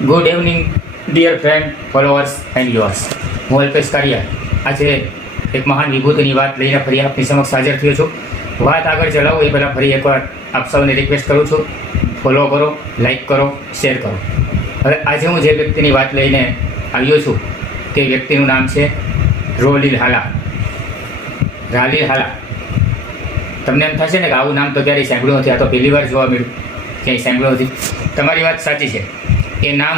Good evening dear friend, followers and viewers. હું અલ્પેશ કારિયા આજે એક મહાન વિભૂતિની વાત લઈને ફરી આપની સમક્ષ હાજર થયો છું. વાત આગળ ચલાવું એ પહેલાં ફરી એકવાર આપ સૌને રિક્વેસ્ટ કરું છું, ફોલો કરો, લાઈક કરો, શેર કરો. હવે આજે હું જે વ્યક્તિની વાત લઈને આવ્યો છું તે વ્યક્તિનું નામ છે રાલીલ હાલા. તમને એમ થશે ને કે આવું નામ તો ક્યારેય સાંભળ્યું નથી, આ તો પહેલી વાર જોવા મળ્યું, ક્યાંય સાંભળ્યું નથી. તમારી વાત સાચી છે. એ નામ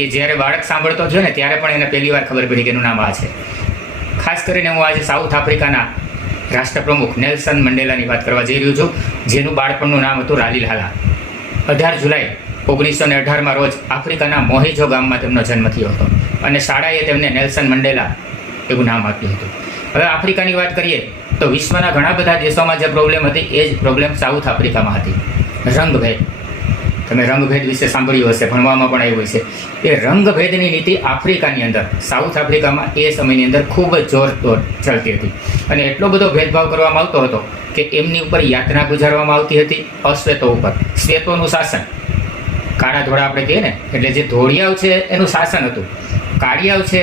એ જ્યારે બાળક સાંભળતો થયો ને ત્યારે પણ એને પહેલી વાર ખબર પડી કે એનું નામ આ છે. ખાસ કરીને હું આજે સાઉથ આફ્રિકાના રાષ્ટ્રપ્રમુખ નેલ્સન મંડેલાની વાત કરવા જઈ રહ્યો છું, જેનું બાળપણનું નામ હતું રાલીલ હાલા. 18 જુલાઈ 1918માં રોજ આફ્રિકાના મોહેજો ગામમાં તેમનો જન્મ થયો હતો અને શાળાએ તેમને નેલ્સન મંડેલા એવું નામ આપ્યું હતું. હવે આફ્રિકાની વાત કરીએ તો વિશ્વના ઘણા બધા દેશોમાં જે પ્રોબ્લેમ હતી એ જ પ્રોબ્લેમ સાઉથ આફ્રિકામાં હતી. રંગભેદ. તમે રંગભેદ વિશે સાંભળ્યું હશે, ભણવામાં પણ આવ્યું છે. એ રંગભેદની નીતિ આફ્રિકાની અંદર, સાઉથ આફ્રિકામાં એ સમયની અંદર ખૂબ જ જોરદાર ચાલતી હતી અને એટલો બધો ભેદભાવ કરવામાં આવતો હતો કે એમની ઉપર યાતના ગુજારવામાં આવતી હતી. અશ્વેતો ઉપર શ્વેતોનું શાસન, કાળા ધોળા આપણે કહીએ ને, એટલે જે ધોળિયાઓ છે એનું શાસન હતું. કાળિયાઓ છે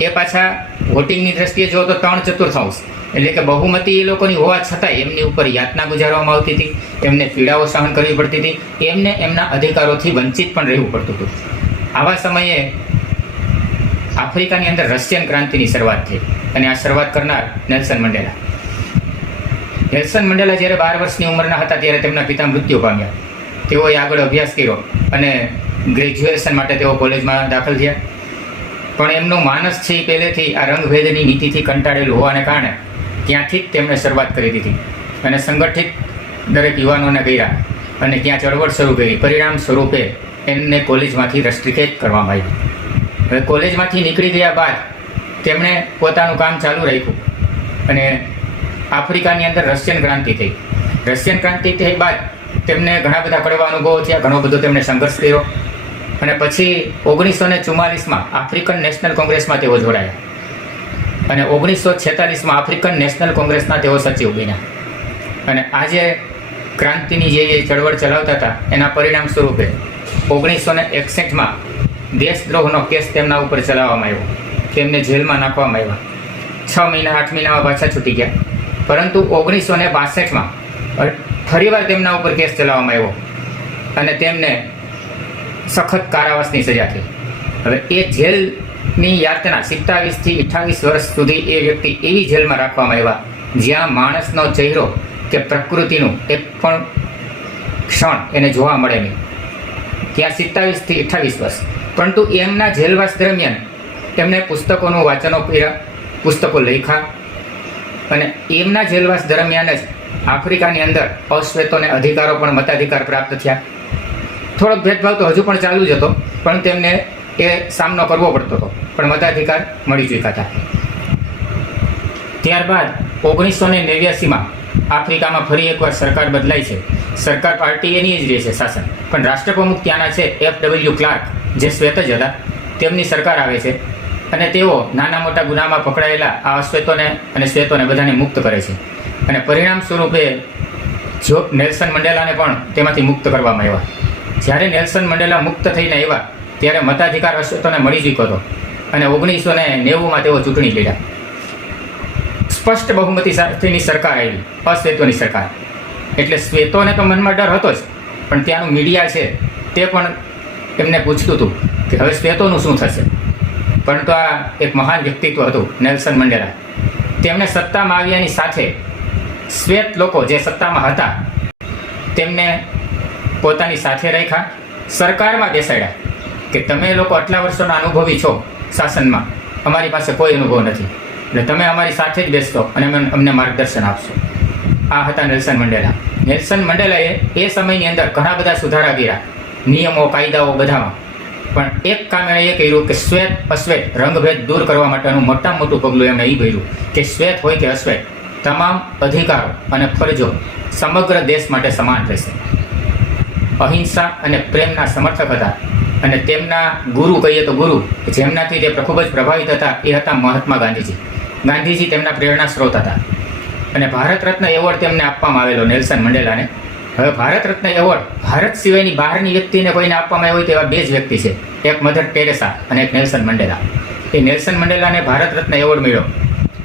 એ પાછા વોટિંગની દ્રષ્ટિએ જો તો 3/4 એટલે કે બહુમતી એ લોકોની હોવા છતાંય એમની ઉપર યાતના ગુજારવામાં આવતી હતી, એમને પીડાઓ સહન કરવી પડતી હતી, એમને એમના અધિકારોથી વંચિત પણ રહેવું પડતું હતું. આવા સમયે આફ્રિકાની અંદર રશિયન ક્રાંતિની શરૂઆત થઈ અને આ શરૂઆત કરનાર નેલ્સન મંડેલા. નેલ્સન મંડેલા જ્યારે 12 વર્ષની ઉંમરના હતા ત્યારે તેમના પિતા મૃત્યુ પામ્યા. તેઓએ આગળ અભ્યાસ કર્યો અને ગ્રેજ્યુએશન માટે તેઓ કોલેજમાં દાખલ થયા. પણ એમનું માનસ છે એ પહેલેથી આ રંગભેદની નીતિથી કંટાળેલું હોવાને કારણે ત્યાંથી જ તેમણે શરૂઆત કરી દીધી અને સંગઠિત દરેક યુવાનોને કર્યા અને ત્યાં ચળવળ શરૂ કરી. પરિણામ સ્વરૂપે એમને કોલેજમાંથી રસ્ટ્રિકેટ કરવામાં આવ્યું. હવે કોલેજમાંથી નીકળી ગયા બાદ તેમણે પોતાનું કામ ચાલુ રાખ્યું અને આફ્રિકાની અંદર રશિયન ક્રાંતિ થઈ. રશિયન ક્રાંતિ થઈ બાદ તેમને ઘણા બધા કડવા અનુભવો થયા, ઘણો બધો તેમણે સંઘર્ષ કર્યો અને પછી 1944માં આફ્રિકન નેશનલ કોંગ્રેસમાં તેઓ જોડાયા અને 1946માં આફ્રિકન નેશનલ કોંગ્રેસના તેઓ સચિવ બન્યા. અને આજે ક્રાંતિની જે ચળવળ ચલાવતા હતા એના પરિણામ સ્વરૂપે 1961માં દેશદ્રોહનો કેસ તેમના ઉપર ચલાવવામાં આવ્યો. તેમને જેલમાં નાખવામાં આવ્યા. 6 મહિના 8 મહિનામાં પાછા છૂટી ગયા. પરંતુ 1962માં ફરીવાર તેમના ઉપર કેસ ચલાવવામાં આવ્યો અને તેમને સખત કારાવાસની સજા થઈ. હવે એ જેલની યાતના 27થી 28 વર્ષ સુધી એ વ્યક્તિ એવી જેલમાં રાખવામાં આવ્યા જ્યાં માણસનો ચહેરો કે પ્રકૃતિનું એક પણ ક્ષણ એને જોવા મળે નહીં. ત્યાં 27થી 28 વર્ષ. પરંતુ એમના જેલવાસ દરમિયાન એમણે પુસ્તકોનું વાંચનો કર્યા, પુસ્તકો લખ્યા અને એમના જેલવાસ દરમિયાન જ આફ્રિકાની અંદર અશ્વેતોને અધિકારો પણ મતાધિકાર પ્રાપ્ત થયા. થોડોક ભેદભાવ તો હજુ પણ ચાલુ જ હતો, પણ તેમને એ સામનો કરવો પડતો હતો, પણ મતાધિકાર મળી ચૂક્યા હતા. ત્યારબાદ 1989માં આફ્રિકામાં ફરી એકવાર સરકાર બદલાય છે. સરકાર પાર્ટી એની જ રહે છે શાસન, પણ રાષ્ટ્રપ્રમુખ ત્યાંના છે FW ક્લાર્ક, જે શ્વેત જ હતા. તેમની સરકાર આવે છે અને તેઓ નાના મોટા ગુનામાં પકડાયેલા આ અશ્વેતોને અને શ્વેતોને બધાને મુક્ત કરે છે અને પરિણામ સ્વરૂપે નેલ્સન મંડેલાને પણ તેમાંથી મુક્ત કરવામાં આવ્યા. જ્યારે નેલ્સન મંડેલા મુક્ત થઈને આવ્યા ત્યારે મતાધિકાર અશ્વેતોને મળી ચૂક્યો હતો અને 1990માં તેઓ ચૂંટણી લડ્યા. સ્પષ્ટ બહુમતી સાથેની સરકાર આવી, અશ્વેતોની સરકાર. એટલે શ્વેતોને તો મનમાં ડર હતો જ, પણ ત્યાંનું મીડિયા છે તે પણ એમને પૂછતું હતું કે હવે શ્વેતોનું શું થશે. પરંતુ આ એક મહાન વ્યક્તિત્વ હતું નેલ્સન મંડેલા. તેમણે સત્તામાં આવ્યાની સાથે શ્વેત લોકો જે સત્તામાં હતા તેમને પોતાની સાથે રાખ્યા, સરકારમાં બેસાડ્યા કે તમે લોકો આટલા વર્ષોના અનુભવી છો શાસનમાં, અમારી પાસે કોઈ અનુભવ નથી, એટલે તમે અમારી સાથે જ બેસતો અને અમને માર્ગદર્શન આપશો. આ હતા નેલ્સન મંડેલા. નેલ્સન મંડેલાએ એ સમયની અંદર ઘણા બધા સુધારા કર્યા, નિયમો કાયદાઓ બધામાં. પણ એક કામ એણે એ કર્યું કે શ્વેત અશ્વેત રંગભેદ દૂર કરવા માટેનું મોટામાં મોટું પગલું એમણે એ ભર્યું કે શ્વેત હોય કે અશ્વેત, તમામ અધિકારો અને ફરજો સમગ્ર દેશ માટે સમાન રહેશે. અહિંસા અને પ્રેમના સમર્થક હતા અને તેમના ગુરુ કહીએ તો ગુરુ જેમનાથી તે ખૂબ જ પ્રભાવિત હતા એ હતા મહાત્મા ગાંધીજી. ગાંધીજી તેમના પ્રેરણા સ્ત્રોત હતા અને ભારત રત્ન એવોર્ડ તેમને આપવામાં આવેલો નેલ્સન મંડેલાને હવે ભારત રત્ન એવોર્ડ ભારત સિવાયની બહારની વ્યક્તિને કોઈને આપવામાં આવ્યો હોય તેવા બે જ વ્યક્તિ છે, એક મધર ટેરેસા અને એક નેલ્સન મંડેલા. એ નેલ્સન મંડેલાને ભારત રત્ન એવોર્ડ મળ્યો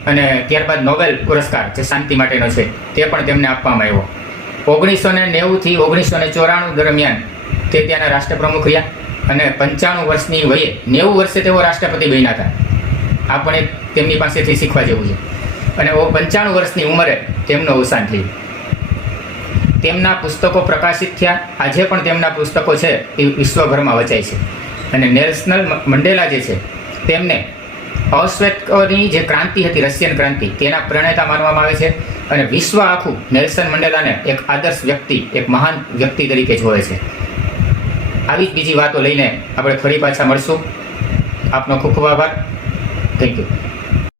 અને ત્યારબાદ નોબેલ પુરસ્કાર જે શાંતિ માટેનો છે તે પણ તેમને આપવામાં આવ્યો. 1990 થી 1994 દરમિયાન તે ત્યાંના રાષ્ટ્રપ્રમુખ રહ્યા અને 95 વર્ષની વયે 90 વર્ષે તેઓ રાષ્ટ્રપતિ બન્યા હતા. આ પણ એક તેમની પાસેથી શીખવા જેવું છે. અને 95 વર્ષની ઉંમરે તેમનું અવસાન થયું. તેમના પુસ્તકો પ્રકાશિત થયા. આજે પણ તેમના પુસ્તકો છે એ વિશ્વભરમાં વચાય છે. અને નેલ્સન મંડેલા જે છે તેમને અશ્વેતની જે ક્રાંતિ હતી, રશિયન ક્રાંતિ, તેના પ્રણેતા માનવામાં આવે છે. અને વિશ્વ આખું નેલ્સન મંડેલાને એક આદર્શ વ્યક્તિ, એક મહાન વ્યક્તિ તરીકે જોવે છે. આવી જ બીજી વાતો લઈને આપણે ફરી પાછા મળશું. આપનો ખૂબ ખૂબ આભાર. Thank you.